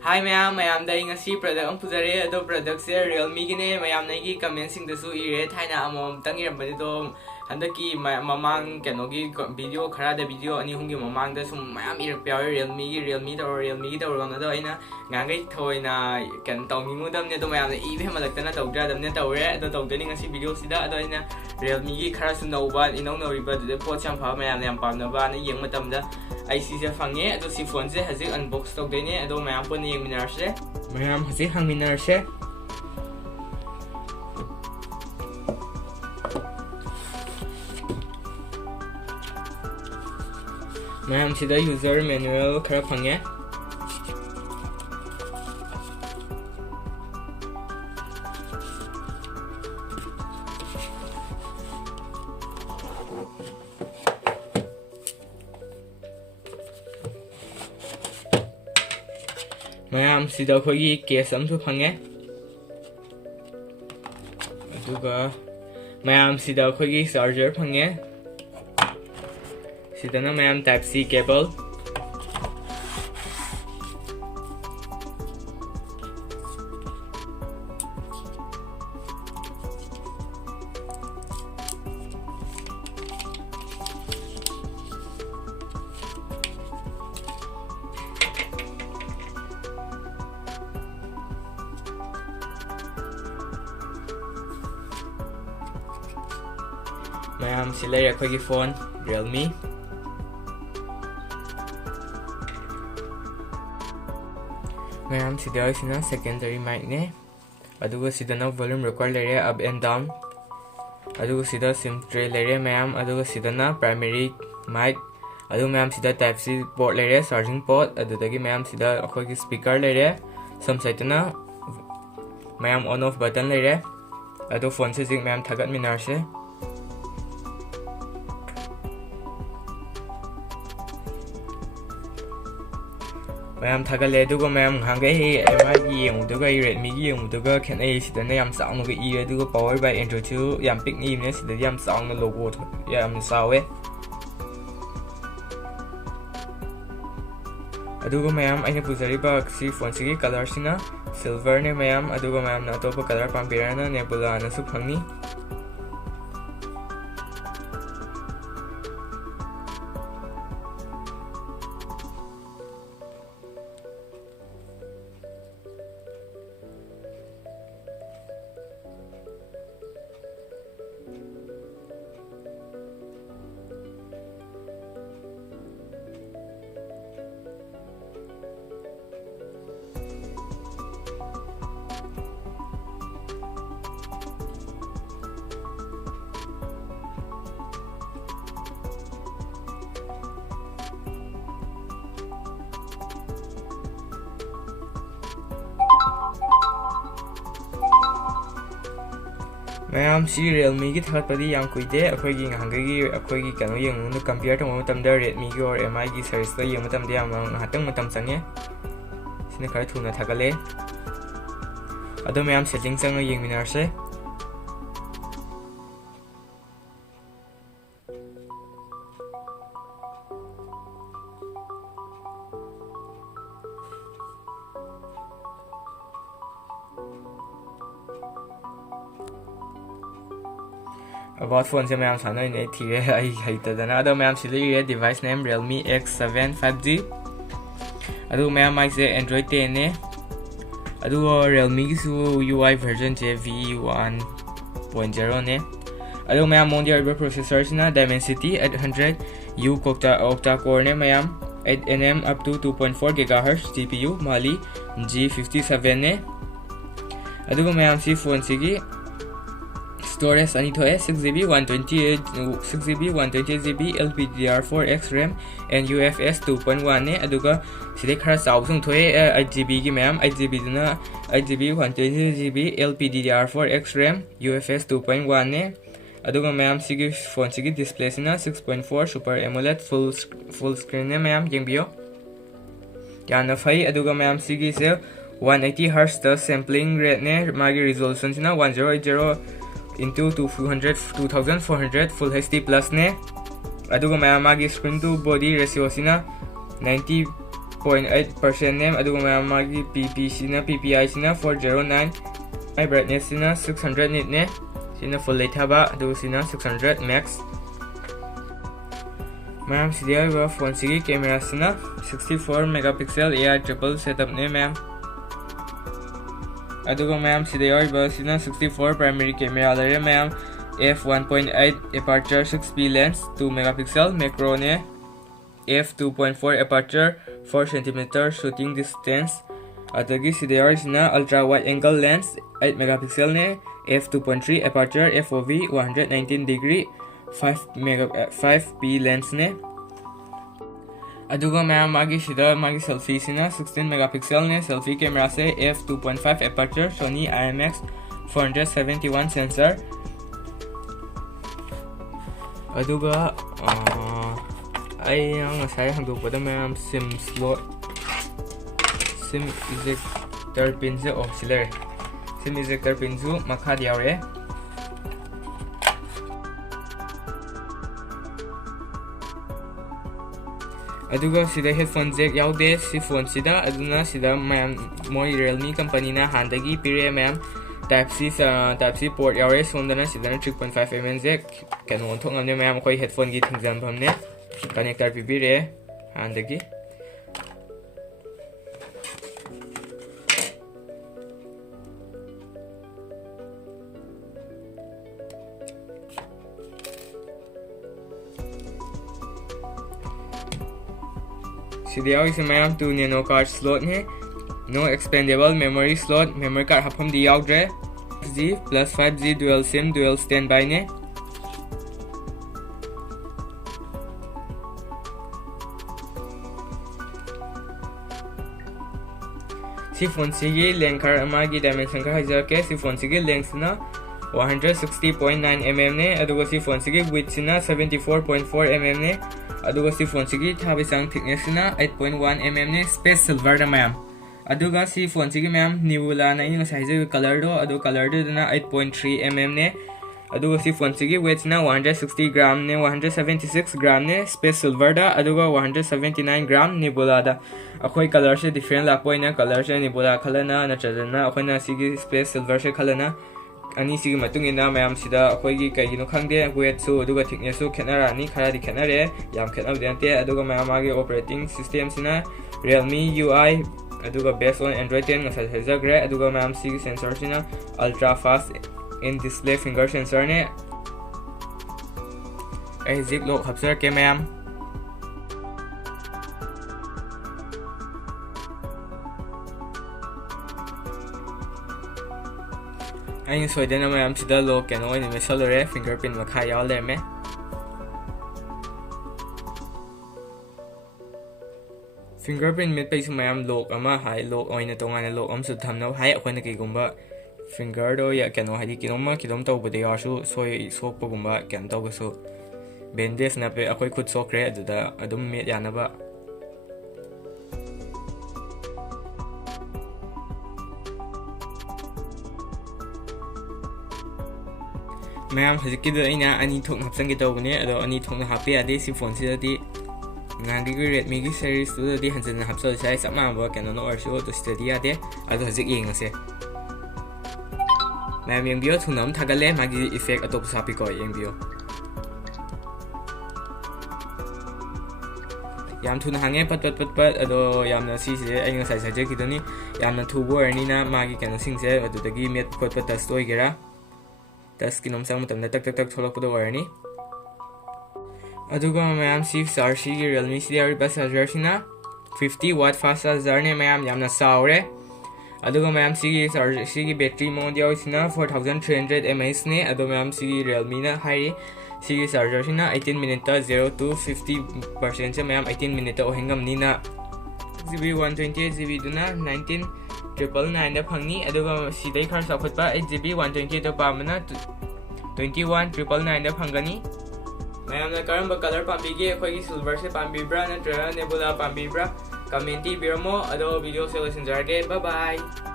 Hi mayam da ngasi product ang puzare ado product se Realme gi ne mayam na gi comment sing da su ire thaina amom tang iram bani do handaki mamang kenogi video khara da video ani hungi mamang da sum mayam ir pyaw Realme gi da ro do aina ngangai thoina kan tong mi mudam ne do mayam na i be malak na taw dra dam ne taw re ado taw ni ngasi video sida ado aina Realme gi khara su no ba inong no ri ba de pot cham pha mayam yam pam na ba na yeng matam da IC se fange ado si phone se hazik unbox tok de ne ado mayam pon yeng minar se mayam hazik hang minar se mayam sida user manual khara fange mayam sida khogi case amsu phange aduga mayam sida khogi charger phange sida na mayam type C cable mayam silay akogi phone Realme mayam sida sina secondary mic ne aduga sida na volume record lere up and down aduga sida sim tray lere mayam aduga sida na primary mic adu mayam sida type C port lere charging port adudagi mayam sida akogi speaker lere some side na mayam on off button lere adu phone se jing mayam thagat minar se mayam thagale duga mayam hangai MI gi yeng duga Redmi gi yeng duga khen ai sida na yam sang ga i duga power by Android 2 yam pick ni ne sida yam sang na logo yam sawe aduga mayam aina puzari ba si phone si color sina silver ne mayam aduga mayam na to color pampira na nebula na su phangni mayam si Realme gi third padi yang kuide akhoi gi hangai gi akhoi gi kanu yeng nu compare to matam da Redmi gi or MI gi series ta yeng matam dia mang hatang matam change sine khar thuna thagale ado mayam setting chang yeng minar se about phone se mayam sana ne thire ai haita dana ado mayam sili device name Realme X7 5G ado mayam ai se Android 10 ne ado Realme gi su UI version je V1.0 ne ado mayam mondial processor sina Dimensity 800 U octa core ne mayam 8nm up to 2.4 GHz GPU Mali G57 ne ado mayam si phone sigi storage ani thoe 6GB 128GB LPDDR4X RAM and UFS 2.1 ne aduga side khara chawsung thoe 8GB gi mayam 8GB duna 8GB 128GB LPDDR4X RAM UFS 2.1 ne aduga mayam sigi phone sigi display sina 6.4 Super AMOLED full screen ne mayam yengbio yana phai aduga mayam sigi se 180Hz the sampling rate ne magi resolution sina 1080 into 2400 full HD plus ne aduga mayam magi screen to body ratio sina 90 6.8% name aduga mayam magi PP sina PPI sina 409 I brightness sina 600 nit ne sina full light haba aduga sina 600 max mayam sidia ba phone sigi camera sina 64 megapixel AI triple setup ne mayam aduga mayam sidia ba sina 64 primary camera lare mayam f1.8 aperture 6p lens 2 megapixel macro ne f2.4 aperture 4 cm shooting distance adagi CDR sina ultra wide angle lens 8 megapixel ne f2.3 aperture FOV 119 degree 5p lens ne aduga mayam magi sida magi selfie sina 16 megapixel ne selfie camera se f2.5 aperture Sony IMX 471 sensor aduga ay ang ngasay hangdukpada mayam sim slot sim ejector pin se sila sim ejector pin su makha diawre aduga sida headphone jack yaude si phone sida aduna sida mayam moi Realme company na handagi pire mayam type C port yaure sondana sidana 3.5mm jack kanu onthok ngamne mayam koi headphone gi thingjam phamne connector pibire handagi sidiao is mayam 2 nano card slot ne no expandable memory slot memory card hapam di yaudre 5G plus 5G dual SIM dual standby ne si phone sigi length kar amagi dimension ka hajar ke si phone sigi length na 160.9mm ne aduga si phone sigi width sina 74.4mm ne aduga si phone sigi thabisang thickness sina 8.1mm ne space silver da mayam aduga si phone sigi mayam nebula na inga size color do adu color do na 8.3mm ne aduga si phone sigi weight na 160 gram ne 176 gram ne space silver da aduga 179 gram nebula da akhoi color se different la poina color se nebula khalana na chadana akhona sigi space silver se khalana ani sigi matungina mayam sida akhoi gi kai no khangde weight su aduga thickness su khenara ni khara di khenare yam khenab dente aduga mayam agi operating system sina Realme UI aduga based on Android 10 nga sajagre aduga mayam sigi sensor sina ultra fast in display finger sensor ne ai zip lock hapsar ke mayam ai soidena mayam sida lock ke no ni mesalore fingerprint makha yaw le me fingerprint mit paisu mayam lock ama hai lock oina tongana lock am su thamno hai akhona ki gumba finger do ya kano hadi kinoma kidom tawbade yasu soi sokpa gumba kan tawgasu bandage na pe akhoi khud sokre aduda adum met yanaba mayam hajiki do ina ani thok hapsangi tawbane ado ani thokna hape ade si phone sidadi ngangi gi Redmi gi series tu di hanjana hapsal sai sama ba kano no arso to study ade ado hajik yengase mayam yengbio thunam thagale magi effect atop sapi ko yengbio yam thuna hange pat ado yamna si se ainga sai sai ki doni yamna thubo arni na magi kano singse ado dagi met pat tas toy gera tas kinom sang mutam tak tholok podo arni aduga mayam si sarshi gi Realme CDR bas charger sina 50 watt fast charger ne mayam yamna saure aduga mayam sigi battery mode yaw sina 4300 mAh ne adu mayam sigi Realme na hai sigi charger sina 18 minute ta 0 to 50% se mayam 18 minute ta ohengam ni na GB 128GB duna 19999 da phangni aduga sidai khar sakhotpa 8GB 128 to pamana 21999 da phangani mayam na karamba color pambige khoi gi silver se pambibra na tra nebula pambibra comment biramo ado video selection jarge bye bye